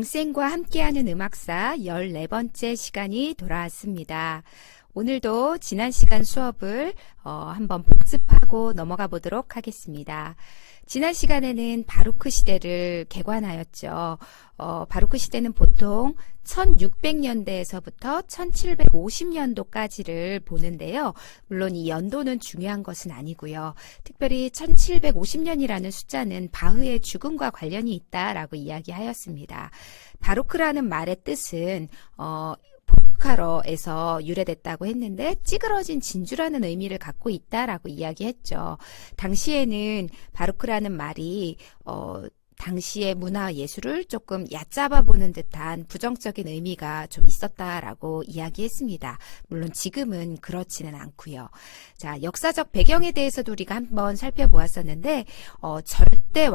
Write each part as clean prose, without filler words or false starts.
강쌤과 함께하는 음악사 14번째 시간이 돌아왔습니다. 오늘도 지난 시간 수업을 한번 복습하고 넘어가 보도록 하겠습니다. 지난 시간에는 바로크 시대를 개관하였죠. 바로크 시대는 보통 1600년대에서부터 1750년도까지를 보는데요. 물론 이 연도는 중요한 것은 아니고요. 특별히 1750년이라는 숫자는 바흐의 죽음과 관련이 있다라고 이야기하였습니다. 바로크라는 말의 뜻은 포르투갈어에서 유래됐다고 했는데 찌그러진 진주라는 의미를 갖고 있다라고 이야기했죠. 당시에는 바로크라는 말이 당시의 문화 예술을 조금 얕잡아 보는 듯한 부정적인 의미가 좀 있었다라고 이야기했습니다. 물론 지금은 그렇지는 않고요. 자, 역사적 배경에 대해서도 우리가 한번 살펴보았었는데 절대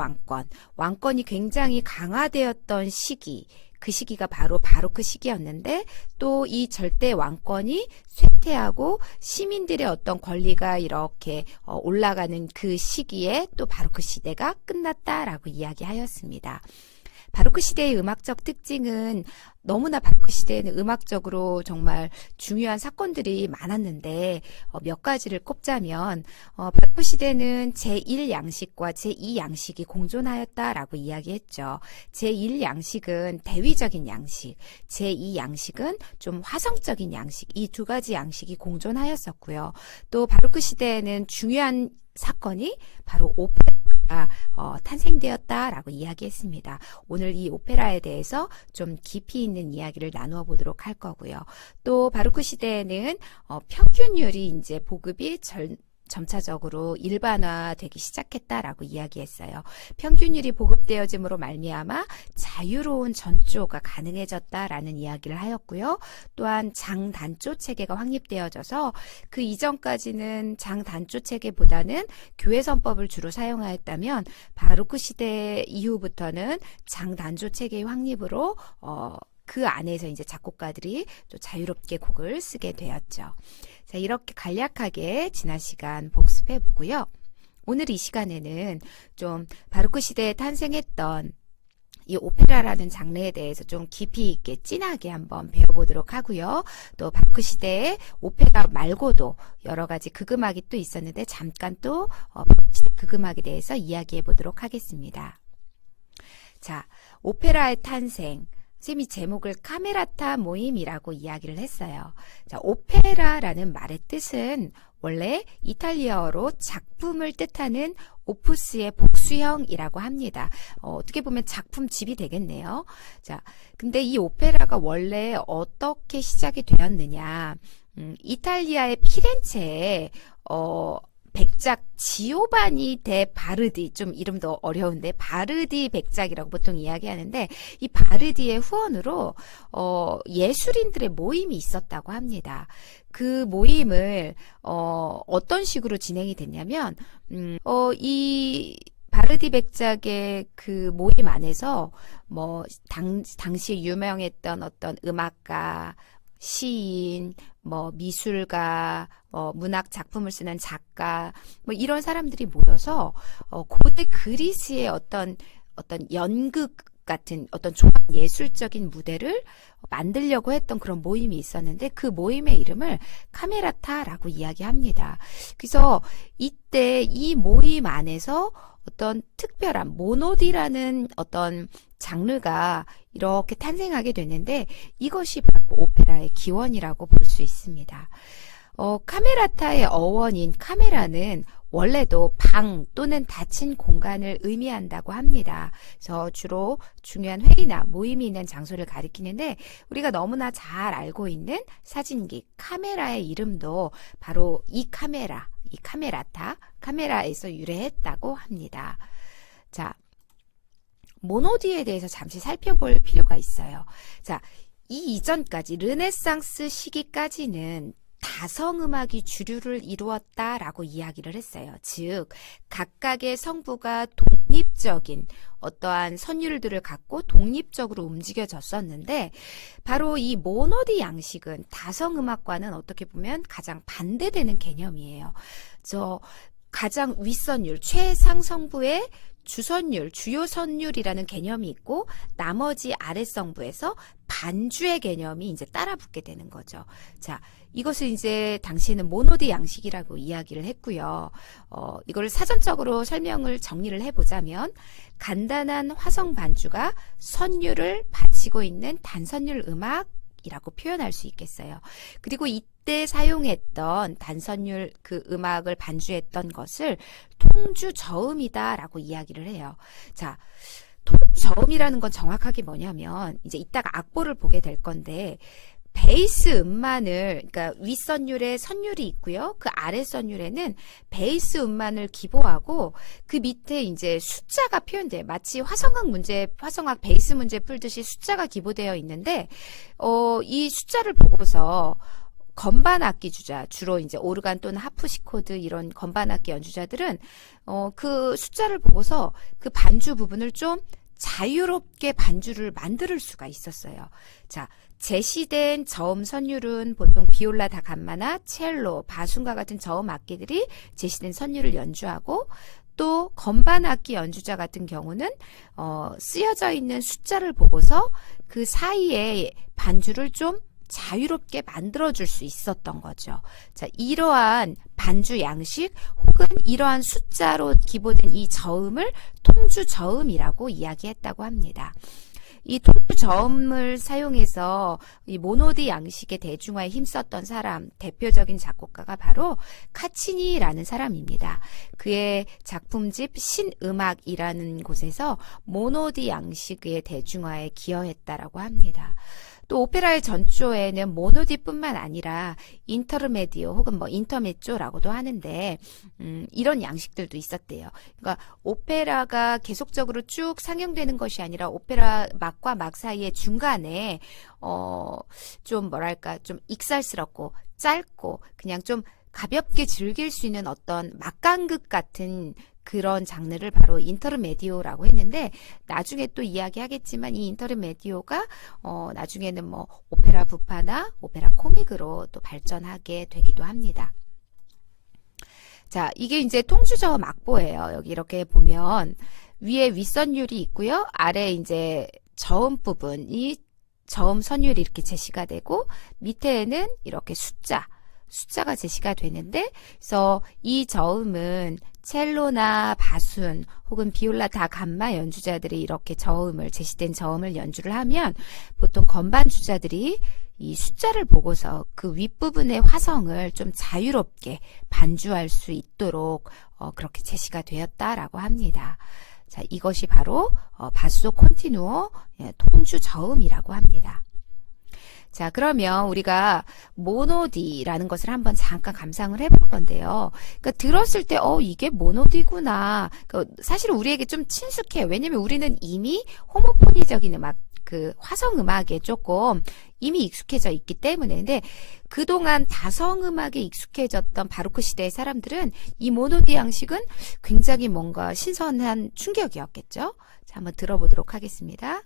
왕권이 굉장히 강화되었던 시기, 그 시기가 바로 바로크 시기였는데 또 이 절대 왕권이 쇠퇴하고 시민들의 어떤 권리가 이렇게 올라가는 그 시기에 또 바로크 시대가 끝났다라고 이야기하였습니다. 바로크 시대의 음악적 특징은 너무나 바로크 시대에는 음악적으로 정말 중요한 사건들이 많았는데 몇 가지를 꼽자면 바로크 시대는 제1양식과 제2양식이 공존하였다라고 이야기했죠. 제1양식은 대위적인 양식, 제2양식은 좀 화성적인 양식, 이 두 가지 양식이 공존하였었고요. 또 바로크 시대에는 중요한 사건이 바로 오페라가 탄생되었다라고 이야기했습니다. 오늘 이 오페라에 대해서 좀 깊이 있는 이야기를 나누어 보도록 할 거고요. 또 바로크 시대에는 평균율이 이제 보급이 점차적으로 일반화되기 시작했다라고 이야기했어요. 평균율이 보급되어짐으로 말미암아 자유로운 전조가 가능해졌다라는 이야기를 하였고요. 또한 장단조 체계가 확립되어져서 그 이전까지는 장단조 체계보다는 교회선법을 주로 사용하였다면 바로크 시대 이후부터는 장단조 체계의 확립으로 그 안에서 이제 작곡가들이 또 자유롭게 곡을 쓰게 되었죠. 자, 이렇게 간략하게 지난 시간 복습해 보고요. 오늘 이 시간에는 좀 바로크 시대에 탄생했던 이 오페라라는 장르에 대해서 좀 깊이 있게 진하게 한번 배워보도록 하고요. 또 바로크 시대에 오페라 말고도 여러 가지 극음악이 또 있었는데 잠깐 또 바로크 시대 극음악에 대해서 이야기해 보도록 하겠습니다. 자, 오페라의 탄생. 쌤이 제목을 카메라타 모임이라고 이야기를 했어요. 자, 오페라라는 말의 뜻은 원래 이탈리아어로 작품을 뜻하는 오푸스의 복수형이라고 합니다. 어떻게 보면 작품집이 되겠네요. 자, 근데 이 오페라가 원래 어떻게 시작이 되었느냐? 이탈리아의 피렌체에 백작 지오바니 데 바르디, 좀 이름도 어려운데 바르디 백작이라고 보통 이야기하는데 이 바르디의 후원으로 예술인들의 모임이 있었다고 합니다. 그 모임을 어떤 식으로 진행이 됐냐면 이 바르디 백작의 그 모임 안에서 뭐 당시에 유명했던 어떤 음악가, 시인, 뭐 미술가, 문학 작품을 쓰는 작가, 뭐 이런 사람들이 모여서 고대 그리스의 어떤 연극 같은 어떤 종합 예술적인 무대를 만들려고 했던 그런 모임이 있었는데 그 모임의 이름을 카메라타라고 이야기합니다. 그래서 이때 이 모임 안에서 어떤 특별한 모노디라는 어떤 장르가 이렇게 탄생하게 됐는데 이것이 바로 오페라의 기원이라고 볼 수 있습니다. 카메라타의 어원인 카메라는 원래도 방 또는 닫힌 공간을 의미한다고 합니다. 그래서 주로 중요한 회의나 모임이 있는 장소를 가리키는데 우리가 너무나 잘 알고 있는 사진기 카메라의 이름도 바로 이 카메라타, 카메라에서 유래했다고 합니다. 자, 모노디에 대해서 잠시 살펴볼 필요가 있어요. 자, 이 이전까지 르네상스 시기까지는 다성음악이 주류를 이루었다라고 이야기를 했어요. 즉, 각각의 성부가 독립적인 어떠한 선율들을 갖고 독립적으로 움직여졌었는데 바로 이 모노디 양식은 다성음악과는 어떻게 보면 가장 반대되는 개념이에요. 가장 윗선율, 최상성부의 주선율, 주요 선율이라는 개념이 있고 나머지 아랫성부에서 반주의 개념이 이제 따라 붙게 되는 거죠. 자, 이것을 이제 당시에는 모노디 양식이라고 이야기를 했고요. 이걸 사전적으로 설명을 정리를 해보자면 간단한 화성 반주가 선율을 바치고 있는 단선율 음악이라고 표현할 수 있겠어요. 그리고 이때 사용했던 단선율 그 음악을 반주했던 것을 통주저음이다라고 이야기를 해요. 자, 통주저음이라는 건 정확하게 뭐냐면 이제 이따가 악보를 보게 될 건데 베이스 음만을, 그러니까 윗선율에 선율이 있고요. 그 아랫선율에는 베이스 음만을 기보하고 그 밑에 이제 숫자가 표현돼요. 마치 화성학 베이스 문제 풀듯이 숫자가 기보되어 있는데, 이 숫자를 보고서 건반 악기 주자, 주로 이제 오르간 또는 하프시코드 이런 건반 악기 연주자들은 그 숫자를 보고서 그 반주 부분을 좀 자유롭게 반주를 만들 수가 있었어요. 자, 제시된 저음 선율은 보통 비올라 다 감마나 첼로, 바순과 같은 저음 악기들이 제시된 선율을 연주하고 또 건반 악기 연주자 같은 경우는 쓰여져 있는 숫자를 보고서 그 사이에 반주를 좀 자유롭게 만들어줄 수 있었던 거죠. 자, 이러한 반주 양식 혹은 이러한 숫자로 기보된 이 저음을 통주 저음이라고 이야기했다고 합니다. 이 통주 저음을 사용해서 이 모노디 양식의 대중화에 힘썼던 사람, 대표적인 작곡가가 바로 카치니라는 사람입니다. 그의 작품집 신음악이라는 곳에서 모노디 양식의 대중화에 기여했다라고 합니다. 또 오페라의 전조에는 모노디뿐만 아니라 인터르메디오 혹은 뭐 인터메조라고도 하는데 이런 양식들도 있었대요. 그러니까 오페라가 계속적으로 쭉 상영되는 것이 아니라 오페라 막과 막 사이에 중간에 좀 뭐랄까 좀 익살스럽고 짧고 그냥 좀 가볍게 즐길 수 있는 어떤 막간극 같은 그런 장르를 바로 인터르메디오라고 했는데 나중에 또 이야기하겠지만 이 인터르메디오가 나중에는 뭐 오페라 부파나 오페라 코믹으로 또 발전하게 되기도 합니다. 자, 이게 이제 통주저음 악보예요. 여기 이렇게 보면 위에 윗선율이 있고요. 아래 이제 저음 부분이 저음 선율이 이렇게 제시가 되고 밑에는 이렇게 숫자가 제시가 되는데 그래서 이 저음은 첼로나 바순 혹은 비올라 다 감마 연주자들이 이렇게 제시된 저음을 연주를 하면 보통 건반 주자들이 이 숫자를 보고서 그 윗부분의 화성을 좀 자유롭게 반주할 수 있도록 그렇게 제시가 되었다라고 합니다. 자, 이것이 바로 바소 콘티누오 통주 저음이라고 합니다. 자, 그러면 우리가 모노디라는 것을 한번 잠깐 감상을 해볼 건데요. 그러니까 들었을 때 이게 모노디구나. 사실 우리에게 좀 친숙해요. 왜냐면 우리는 이미 호모포니적인 음악, 그 화성 음악에 조금 이미 익숙해져 있기 때문에. 근데 그동안 다성 음악에 익숙해졌던 바로크 시대의 사람들은 이 모노디 양식은 굉장히 뭔가 신선한 충격이었겠죠. 자, 한번 들어보도록 하겠습니다.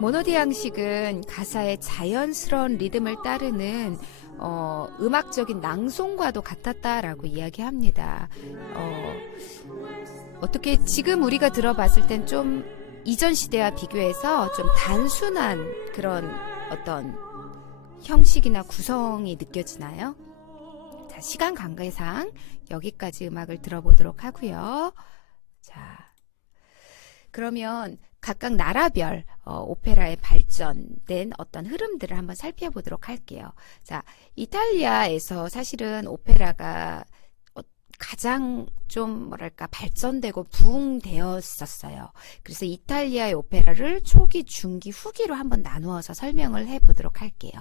모노디 양식은 가사의 자연스러운 리듬을 따르는 음악적인 낭송과도 같았다라고 이야기합니다. 어떻게 지금 우리가 들어봤을 땐 좀 이전 시대와 비교해서 좀 단순한 그런 어떤 형식이나 구성이 느껴지나요? 자, 시간 관계상 여기까지 음악을 들어보도록 하고요. 자, 그러면 각각 나라별 오페라에 발전된 어떤 흐름들을 한번 살펴보도록 할게요. 자, 이탈리아에서 사실은 오페라가 가장 좀 뭐랄까 발전되고 부흥되었었어요. 그래서 이탈리아의 오페라를 초기, 중기, 후기로 한번 나누어서 설명을 해보도록 할게요.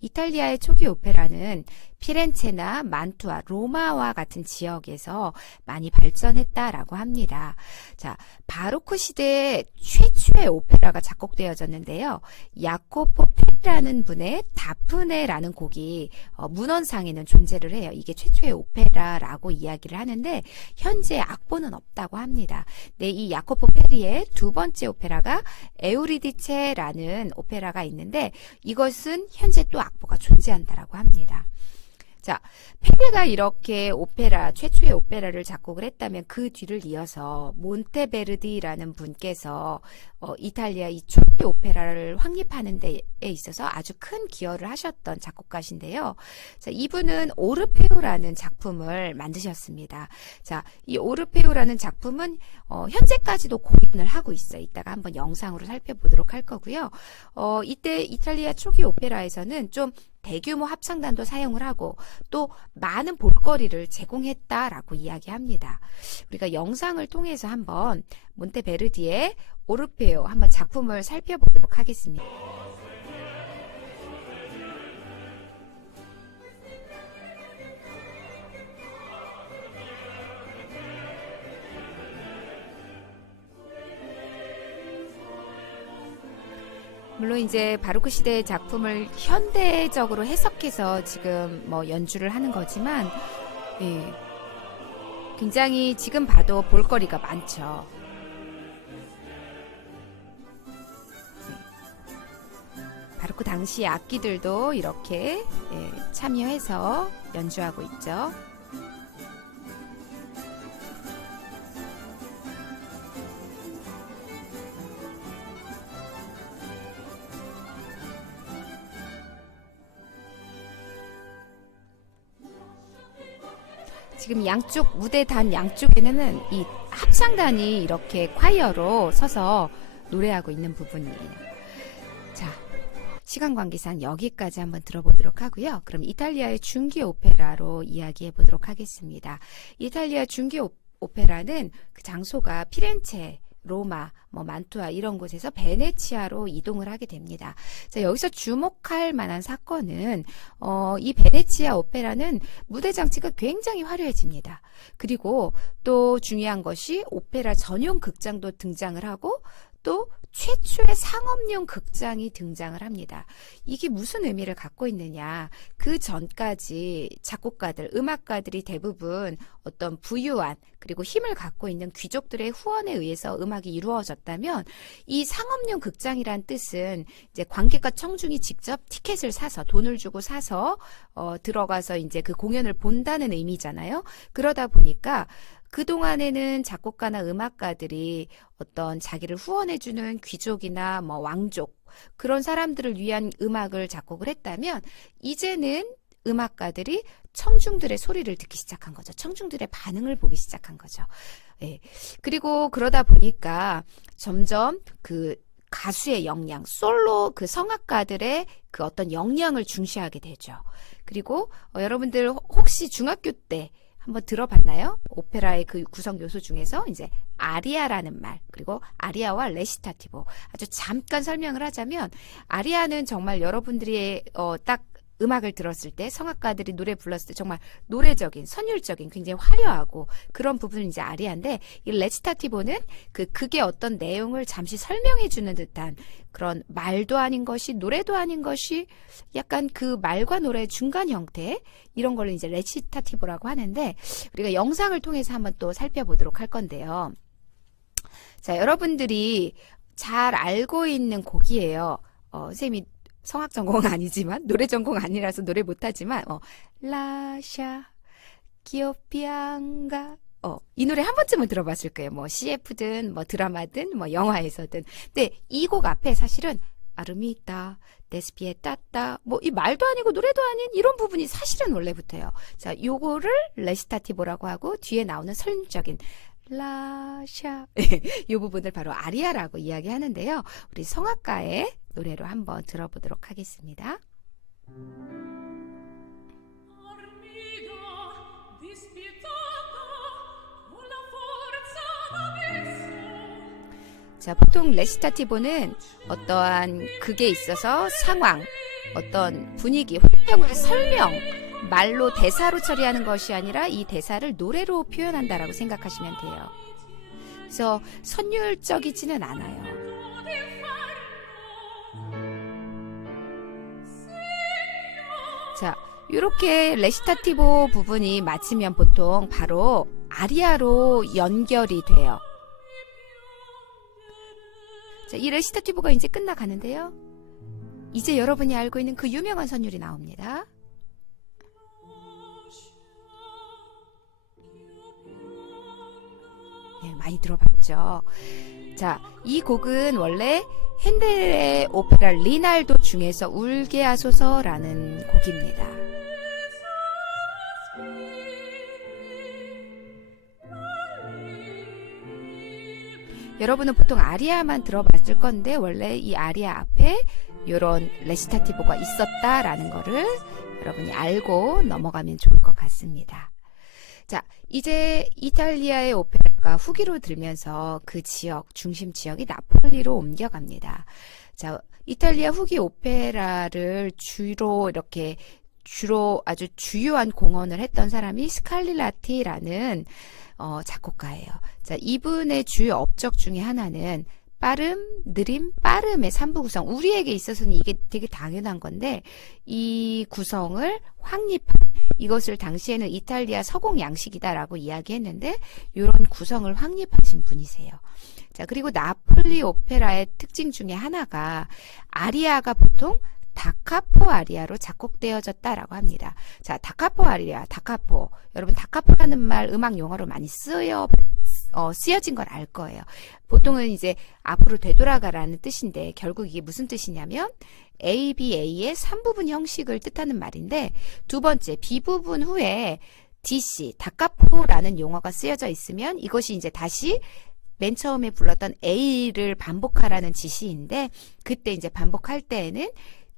이탈리아의 초기 오페라는 피렌체나 만투아, 로마와 같은 지역에서 많이 발전했다라고 합니다. 자, 바로크 시대에 최초의 오페라가 작곡되어졌는데요. 야코포 페리라는 분의 다프네라는 곡이 문헌상에는 존재를 해요. 이게 최초의 오페라라고 이야기를 하는데 현재 악보는 없다고 합니다. 네, 이 야코포 페리의 두 번째 오페라가 에우리디체라는 오페라가 있는데 이것은 현재 또 악보가 존재한다라고 합니다. 자, 페리가 이렇게 오페라, 최초의 오페라를 작곡을 했다면 그 뒤를 이어서 몬테베르디라는 분께서 이탈리아 이 초기 오페라를 확립하는 데 있어서 아주 큰 기여를 하셨던 작곡가신데요. 자, 이분은 오르페오라는 작품을 만드셨습니다. 자, 이 오르페오라는 작품은 현재까지도 공연을 하고 있어요. 이따가 한번 영상으로 살펴보도록 할 거고요. 이때 이탈리아 초기 오페라에서는 좀 대규모 합창단도 사용을 하고 또 많은 볼거리를 제공했다라고 이야기합니다. 우리가 영상을 통해서 한번 몬테베르디의 오르페오 한번 작품을 살펴보도록 하겠습니다. 물론 이제 바로크 시대의 작품을 현대적으로 해석해서 지금 뭐 연주를 하는 거지만 예, 굉장히 지금 봐도 볼거리가 많죠. 바로크 당시 악기들도 이렇게 참여해서 연주하고 있죠. 지금 양쪽 무대 단 양쪽에는 이 합창단이 이렇게 콰이어로 서서 노래하고 있는 부분이에요. 자, 시간 관계상 여기까지 한번 들어보도록 하고요. 그럼 이탈리아의 중기 오페라로 이야기해 보도록 하겠습니다. 이탈리아 중기 오페라는 그 장소가 피렌체, 로마, 만투아 이런 곳에서 베네치아로 이동을 하게 됩니다. 자, 여기서 주목할 만한 사건은 이 베네치아 오페라는 무대 장치가 굉장히 화려해집니다. 그리고 또 중요한 것이 오페라 전용 극장도 등장을 하고 또 최초의 상업용 극장이 등장을 합니다. 이게 무슨 의미를 갖고 있느냐? 그 전까지 작곡가들, 음악가들이 대부분 어떤 부유한 그리고 힘을 갖고 있는 귀족들의 후원에 의해서 음악이 이루어졌다면 이 상업용 극장이란 뜻은 이제 관객과 청중이 직접 티켓을 사서 돈을 주고 사서 들어가서 이제 그 공연을 본다는 의미잖아요. 그러다 보니까 그동안에는 작곡가나 음악가들이 어떤 자기를 후원해주는 귀족이나 왕족 그런 사람들을 위한 음악을 작곡을 했다면 이제는 음악가들이 청중들의 소리를 듣기 시작한 거죠. 청중들의 반응을 보기 시작한 거죠. 예. 그리고 그러다 보니까 점점 그 가수의 역량, 솔로 그 성악가들의 그 어떤 역량을 중시하게 되죠. 그리고 여러분들 혹시 중학교 때 한번 들어봤나요? 오페라의 그 구성 요소 중에서 이제 아리아라는 말, 그리고 아리아와 레시타티보. 아주 잠깐 설명을 하자면 아리아는 정말 여러분들이 딱 음악을 들었을 때 성악가들이 노래 불렀을 때 정말 노래적인, 선율적인 굉장히 화려하고 그런 부분은 이제 아리아인데 이 레시타티보는 그게 어떤 내용을 잠시 설명해 주는 듯한 그런 말도 아닌 것이 노래도 아닌 것이 약간 그 말과 노래의 중간 형태 이런 걸로 이제 레시타티보라고 하는데 우리가 영상을 통해서 한번 또 살펴보도록 할 건데요. 자, 여러분들이 잘 알고 있는 곡이에요. 선생님이 성악 전공은 아니지만 노래 전공 아니라서 노래 못하지만 라샤 기오피앙가 이 노래 한 번쯤은 들어봤을 거예요. CF든 드라마든 영화에서든. 근데 이 곡 앞에 사실은 아르미타 데스피에따따 이 말도 아니고 노래도 아닌 이런 부분이 사실은 원래부터요. 자, 요거를 레시타티보라고 하고 뒤에 나오는 설적인 라샤 이 부분을 바로 아리아라고 이야기하는데요. 우리 성악가의 노래로 한번 들어보도록 하겠습니다. 자, 보통 레시타티보는 어떠한 극에 있어서 상황, 어떤 분위기, 환경을 설명, 말로 대사로 처리하는 것이 아니라 이 대사를 노래로 표현한다라고 생각하시면 돼요. 그래서 선율적이지는 않아요. 자, 이렇게 레시타티보 부분이 마치면 보통 바로 아리아로 연결이 돼요. 자, 이 레시타티보가 이제 끝나가는데요. 이제 여러분이 알고 있는 그 유명한 선율이 나옵니다. 네, 많이 들어봤죠. 자, 이 곡은 원래 핸델의 오페라 리날도 중에서 울게 하소서라는 곡입니다. 여러분은 보통 아리아만 들어봤을 건데 원래 이 아리아 앞에 이런 레시타티보가 있었다라는 거를 여러분이 알고 넘어가면 좋을 것 같습니다. 자, 이제 이탈리아의 오페라가 후기로 들면서 그 지역, 중심 지역이 나폴리로 옮겨갑니다. 자, 이탈리아 후기 오페라를 주로 아주 주요한 공헌을 했던 사람이 스칼리라티라는 작곡가예요. 자, 이분의 주요 업적 중에 하나는 빠름, 느림, 빠름의 3부 구성. 우리에게 있어서는 이게 되게 당연한 건데 이 구성을 확립한, 이것을 당시에는 이탈리아 서공 양식이다라고 이야기했는데 이런 구성을 확립하신 분이세요. 자, 그리고 나폴리 오페라의 특징 중에 하나가 아리아가 보통 다카포 아리아로 작곡되어졌다라고 합니다. 자, 다카포 아리아, 다카포. 여러분, 다카포라는 말 음악 용어로 많이 쓰여진 걸 알 거예요. 보통은 이제 앞으로 되돌아가라는 뜻인데 결국 이게 무슨 뜻이냐면 ABA의 3부분 형식을 뜻하는 말인데 두 번째 B부분 후에 DC, 다카포라는 용어가 쓰여져 있으면 이것이 이제 다시 맨 처음에 불렀던 A를 반복하라는 지시인데 그때 이제 반복할 때에는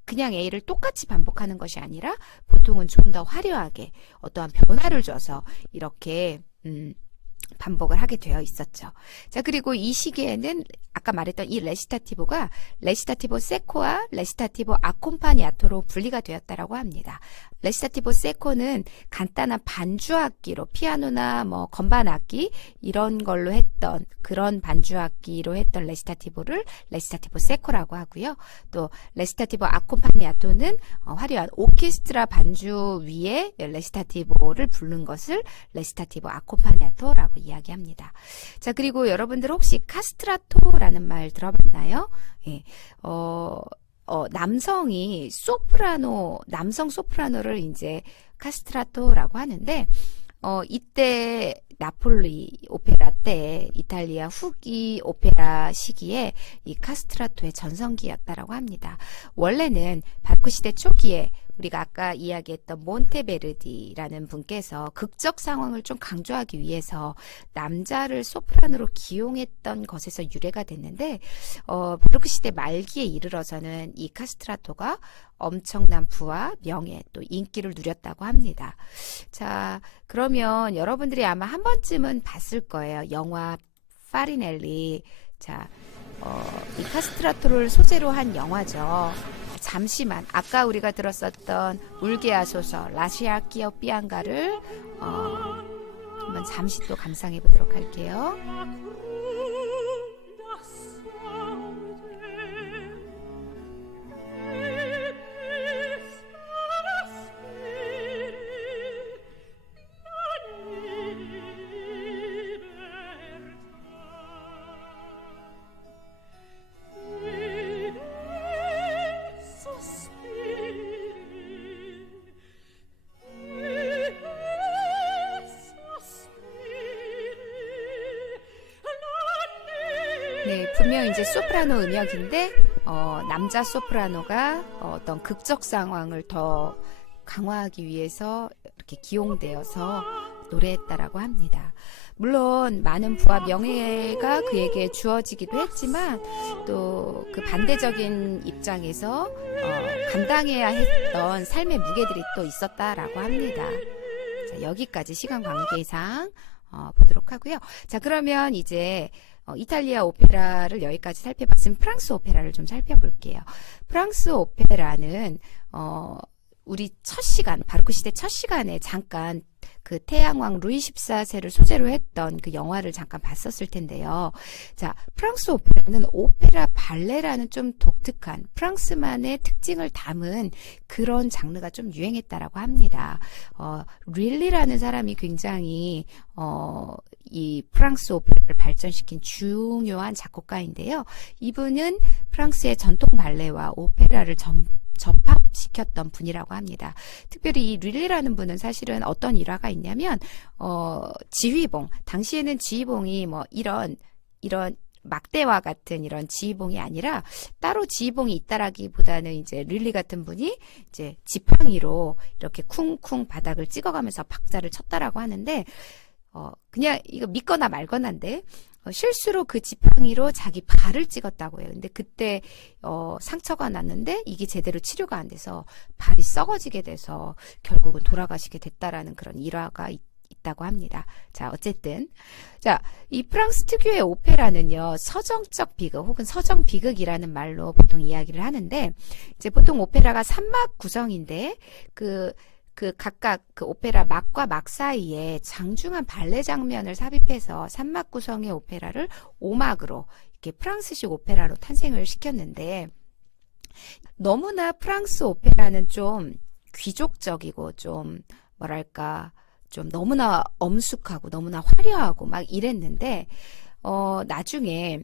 그냥 A를 똑같이 반복하는 것이 아니라 보통은 좀 더 화려하게 어떠한 변화를 줘서 이렇게 반복을 하게 되어 있었죠. 자, 그리고 이 시기에는 아까 말했던 이 레시타티보가 레시타티보 세코와 레시타티보 아콤파니아토로 분리가 되었다라고 합니다. 레시타티보 세코는 간단한 반주악기로 피아노나 뭐 건반 악기 이런 걸로 했던 그런 반주악기로 했던 레시타티보를 레시타티보 세코라고 하고요. 또 레시타티보 아콤파니아토는 화려한 오케스트라 반주 위에 레시타티보를 부른 것을 레시타티보 아콤파니아토라고 이야기합니다. 자, 그리고 여러분들 혹시 카스트라토라는 말 들어봤나요? 예. 남성이 남성 소프라노를 이제 카스트라토라고 하는데, 이때 나폴리 오페라 때 이탈리아 후기 오페라 시기에 이 카스트라토의 전성기였다라고 합니다. 원래는 바로크 시대 초기에 우리가 아까 이야기했던 몬테베르디라는 분께서 극적 상황을 좀 강조하기 위해서 남자를 소프라노로 기용했던 것에서 유래가 됐는데 바로크 시대 말기에 이르러서는 이 카스트라토가 엄청난 부와 명예 또 인기를 누렸다고 합니다. 자, 그러면 여러분들이 아마 한 번쯤은 봤을 거예요. 영화 파리넬리. 자, 이 카스트라토를 소재로 한 영화죠. 잠시만 아까 우리가 들었었던 울게 하소서 라시아키어 삐앙가를 한번 잠시 또 감상해 보도록 할게요. 네, 분명 이제 소프라노 음역인데 남자 소프라노가 어떤 극적 상황을 더 강화하기 위해서 이렇게 기용되어서 노래했다라고 합니다. 물론 많은 부와 명예가 그에게 주어지기도 했지만 또 그 반대적인 입장에서 감당해야 했던 삶의 무게들이 또 있었다라고 합니다. 자, 여기까지 시간 관계상 보도록 하고요. 자, 그러면 이제 이탈리아 오페라를 여기까지 살펴봤으면 프랑스 오페라를 좀 살펴볼게요. 프랑스 오페라는 우리 첫 시간, 바로크 시대 첫 시간에 잠깐 그 태양왕 루이 14세를 소재로 했던 그 영화를 잠깐 봤었을 텐데요. 자, 프랑스 오페라는 오페라 발레라는 좀 독특한 프랑스만의 특징을 담은 그런 장르가 좀 유행했다라고 합니다. 릴리라는 사람이 굉장히 이 프랑스 오페라를 발전시킨 중요한 작곡가인데요. 이분은 프랑스의 전통 발레와 오페라를 접합시켰던 분이라고 합니다. 특별히 이 릴리라는 분은 사실은 어떤 일화가 있냐면 지휘봉, 당시에는 지휘봉이 뭐 이런 막대와 같은 이런 지휘봉이 아니라 따로 지휘봉이 있다라기보다는 이제 릴리 같은 분이 이제 지팡이로 이렇게 쿵쿵 바닥을 찍어가면서 박자를 쳤다라고 하는데 그냥 이거 믿거나 말거나인데 실수로 그 지팡이로 자기 발을 찍었다고 해요. 근데 그때 상처가 났는데 이게 제대로 치료가 안 돼서 발이 썩어지게 돼서 결국은 돌아가시게 됐다라는 그런 일화가 있다고 합니다. 자, 어쨌든 자, 이 프랑스 특유의 오페라는요, 서정적 비극 혹은 서정 비극이라는 말로 보통 이야기를 하는데, 이제 보통 오페라가 3막 구성인데 그 각각 그 오페라 막과 막 사이에 장중한 발레 장면을 삽입해서 3막 구성의 오페라를 5막으로 이렇게 프랑스식 오페라로 탄생을 시켰는데, 너무나 프랑스 오페라는 좀 귀족적이고 좀 뭐랄까 좀 너무나 엄숙하고 너무나 화려하고 막 이랬는데 나중에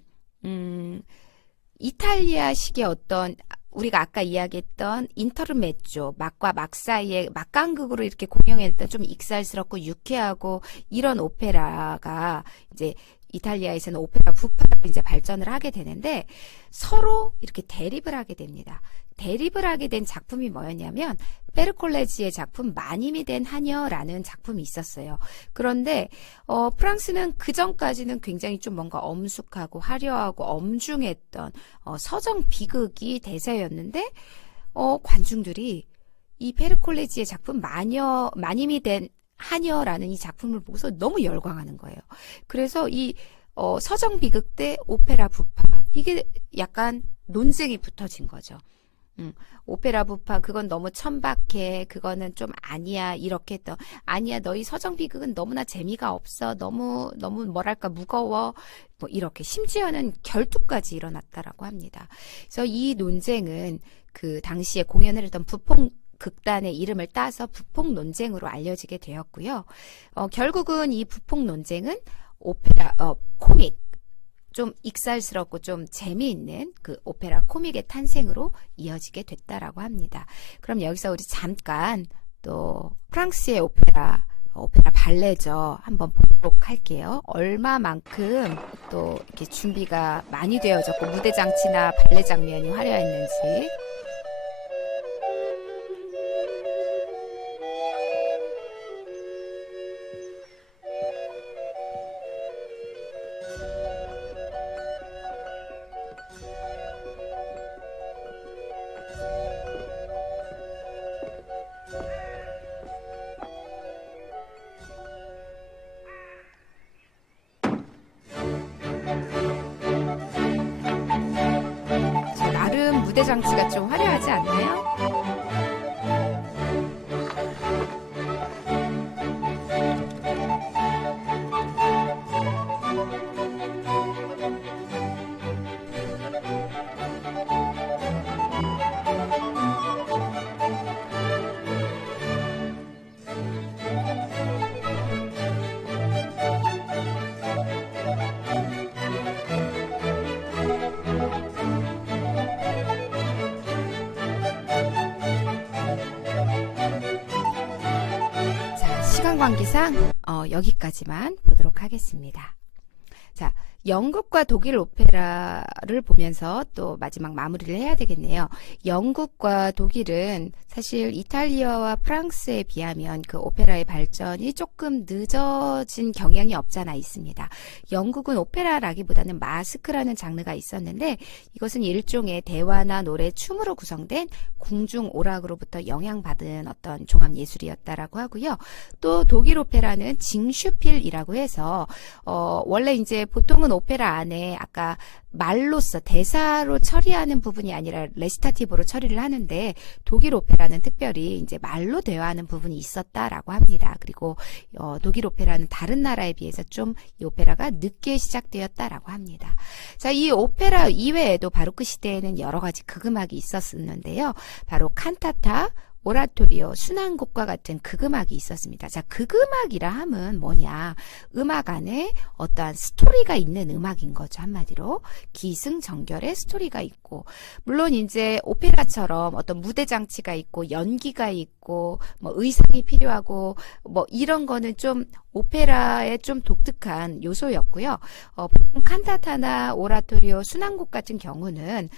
이탈리아식의 어떤 우리가 아까 이야기했던 인터르메조, 막과 막 사이에 막강극으로 이렇게 공연했던 좀 익살스럽고 유쾌하고 이런 오페라가 이제 이탈리아에서는 오페라 부파로 이제 발전을 하게 되는데 서로 이렇게 대립을 하게 됩니다. 대립을 하게 된 작품이 뭐였냐면 페르콜레지의 작품 마님이 된 하녀라는 작품이 있었어요. 그런데 프랑스는 그 전까지는 굉장히 좀 뭔가 엄숙하고 화려하고 엄중했던 서정 비극이 대세였는데 관중들이 이 페르콜레지의 작품 마님이 된 하녀라는 이 작품을 보고서 너무 열광하는 거예요. 그래서 이 서정 비극 대 오페라 부파 이게 약간 논쟁이 붙어진 거죠. 오페라 부파 그건 너무 천박해, 그거는 좀 아니야, 이렇게 했던 아니야, 너희 서정 비극은 너무나 재미가 없어, 너무 뭐랄까 무거워, 뭐 이렇게 심지어는 결투까지 일어났다라고 합니다. 그래서 이 논쟁은 그 당시에 공연을 했던 부폭 극단의 이름을 따서 부폭 논쟁으로 알려지게 되었고요. 결국은 이 부폭 논쟁은 오페라 코믹 좀 익살스럽고 좀 재미있는 그 오페라 코믹의 탄생으로 이어지게 됐다라고 합니다. 그럼 여기서 우리 잠깐 또 프랑스의 오페라 발레죠. 한번 보도록 할게요. 얼마만큼 또 이렇게 준비가 많이 되어졌고 무대 장치나 발레 장면이 화려했는지. 나름 무대 장치가 좀 화려하지 않나요? 시간 관계상 여기까지만 보도록 하겠습니다. 자, 영국과 독일 오페라를 보면서 또 마지막 마무리를 해야 되겠네요. 영국과 독일은 사실 이탈리아와 프랑스에 비하면 그 오페라의 발전이 조금 늦어진 경향이 없잖아 있습니다. 영국은 오페라라기보다는 마스크라는 장르가 있었는데 이것은 일종의 대화나 노래, 춤으로 구성된 궁중 오락으로부터 영향받은 어떤 종합 예술이었다라고 하고요. 또 독일 오페라는 징슈필이라고 해서 원래 이제 보통은 오페라 안에 아까 말로써 대사로 처리하는 부분이 아니라 레시타티브로 처리를 하는데 독일 오페라는 특별히 이제 말로 대화하는 부분이 있었다라고 합니다. 그리고 독일 오페라는 다른 나라에 비해서 좀 이 오페라가 늦게 시작되었다라고 합니다. 자, 이 오페라 이외에도 바로크 시대에는 여러 가지 극음악이 있었는데요. 바로 칸타타, 오라토리오, 순환곡과 같은 극음악이 있었습니다. 자, 극음악이라 함은 뭐냐? 음악 안에 어떠한 스토리가 있는 음악인 거죠. 한마디로 기승전결의 스토리가 있고, 물론 이제 오페라처럼 어떤 무대 장치가 있고 연기가 있고 뭐 의상이 필요하고 뭐 이런 거는 좀 오페라의 좀 독특한 요소였고요. 보통 칸타타나 오라토리오, 순환곡 같은 경우는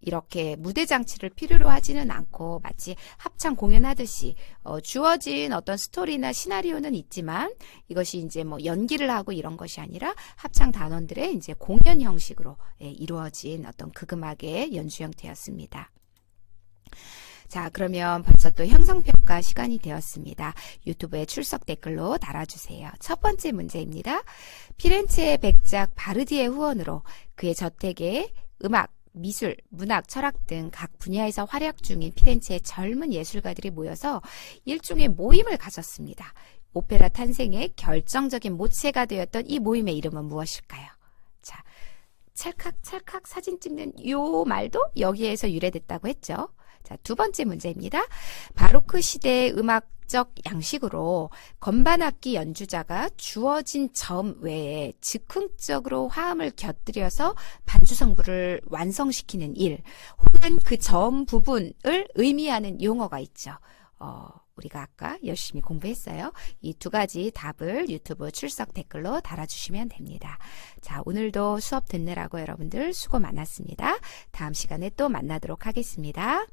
이렇게 무대 장치를 필요로 하지는 않고 마치 합창 공연하듯이 주어진 어떤 스토리나 시나리오는 있지만 이것이 이제 뭐 연기를 하고 이런 것이 아니라 합창 단원들의 이제 공연 형식으로 이루어진 어떤 극음악의 연주 형태였습니다. 자, 그러면 벌써 또 형성평가 시간이 되었습니다. 유튜브에 출석 댓글로 달아주세요. 첫 번째 문제입니다. 피렌체의 백작 바르디의 후원으로 그의 저택에 음악, 미술, 문학, 철학 등 각 분야에서 활약 중인 피렌체의 젊은 예술가들이 모여서 일종의 모임을 가졌습니다. 오페라 탄생의 결정적인 모체가 되었던 이 모임의 이름은 무엇일까요? 자, 찰칵찰칵 사진 찍는 요 말도 여기에서 유래됐다고 했죠. 자, 두 번째 문제입니다. 바로크 시대의 음악적 양식으로 건반악기 연주자가 주어진 점 외에 즉흥적으로 화음을 곁들여서 반주성부를 완성시키는 일, 혹은 그 점 부분을 의미하는 용어가 있죠. 우리가 아까 열심히 공부했어요. 이 두 가지 답을 유튜브 출석 댓글로 달아주시면 됩니다. 자, 오늘도 수업 듣느라고 여러분들 수고 많았습니다. 다음 시간에 또 만나도록 하겠습니다.